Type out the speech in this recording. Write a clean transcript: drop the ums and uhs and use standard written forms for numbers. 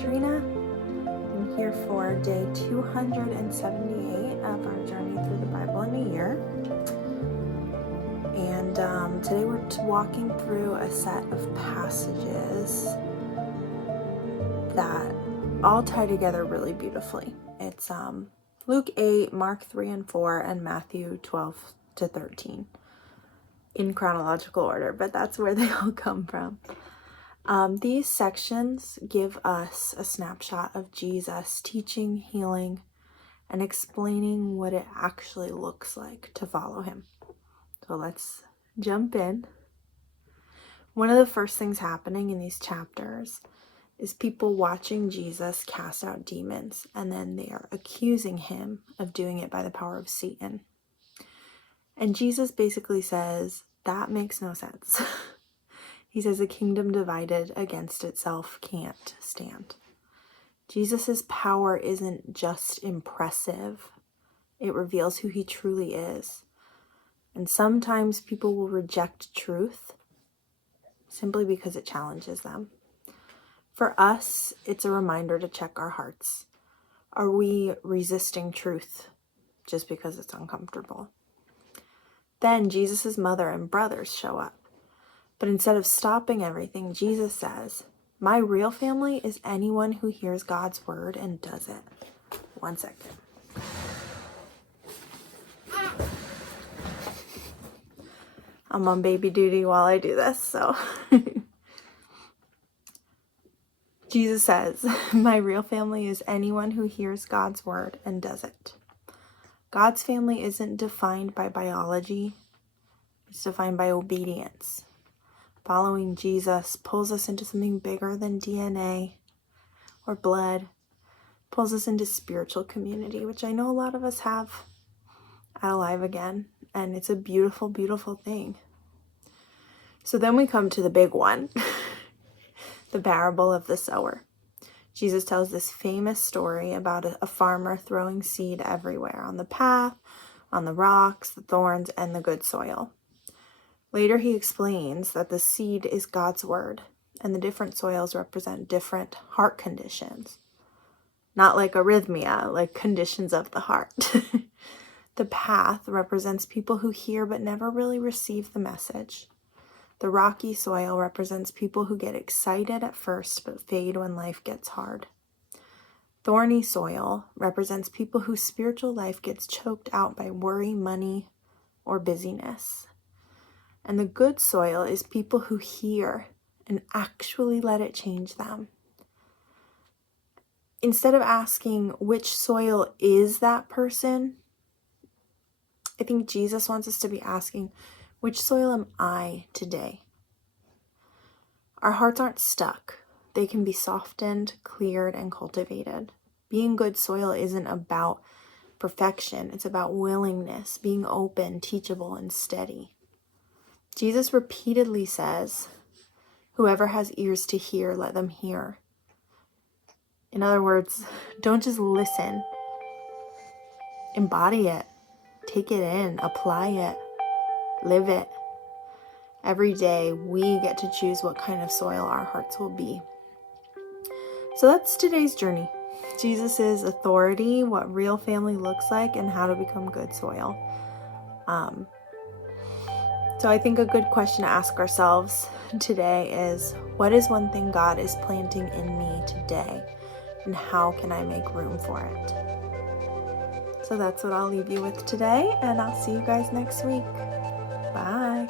Katrinah. I'm here for day 278 of our journey through the Bible in a year. And today we're walking through a set of passages that all tie together really beautifully. It's Luke 8, Mark 3 and 4, and Matthew 12 to 13 in chronological order, but that's where they all come from. These sections give us a snapshot of Jesus teaching, healing, and explaining what it actually looks like to follow him. So let's jump in. One of the first things happening in these chapters is people watching Jesus cast out demons, and then they are accusing him of doing it by the power of Satan. And Jesus basically says, that makes no sense. He says a kingdom divided against itself can't stand. Jesus' power isn't just impressive. It reveals who he truly is. And sometimes people will reject truth simply because it challenges them. For us, it's a reminder to check our hearts. Are we resisting truth just because it's uncomfortable? Then Jesus' mother and brothers show up. But instead of stopping everything, Jesus says, my real family is anyone who hears God's word and does it. 1 second. I'm on baby duty while I do this, so. Jesus says, my real family is anyone who hears God's word and does it. God's family isn't defined by biology. It's defined by obedience. Following Jesus pulls us into something bigger than DNA or blood, pulls us into spiritual community, which I know a lot of us have at Alive Again, and it's a beautiful, beautiful thing. So then we come to the big one, the parable of the sower. Jesus tells this famous story about a farmer throwing seed everywhere, on the path, on the rocks, the thorns, and the good soil. Later, he explains that the seed is God's word, and the different soils represent different heart conditions. Not like arrhythmia, like conditions of the heart. The path represents people who hear but never really receive the message. The rocky soil represents people who get excited at first but fade when life gets hard. Thorny soil represents people whose spiritual life gets choked out by worry, money, or busyness. And the good soil is people who hear and actually let it change them. Instead of asking which soil is that person, I think Jesus wants us to be asking, which soil am I today? Our hearts aren't stuck. They can be softened, cleared, and cultivated. Being good soil isn't about perfection. It's about willingness, being open, teachable, and steady. Jesus repeatedly says, whoever has ears to hear, let them hear. In other words, don't just listen. Embody it. Take it in. Apply it. Live it. Every day, we get to choose what kind of soil our hearts will be. So that's today's journey. Jesus' authority, what real family looks like, and how to become good soil. So I think a good question to ask ourselves today is, what is one thing God is planting in me today? And how can I make room for it? So that's what I'll leave you with today, and I'll see you guys next week. Bye.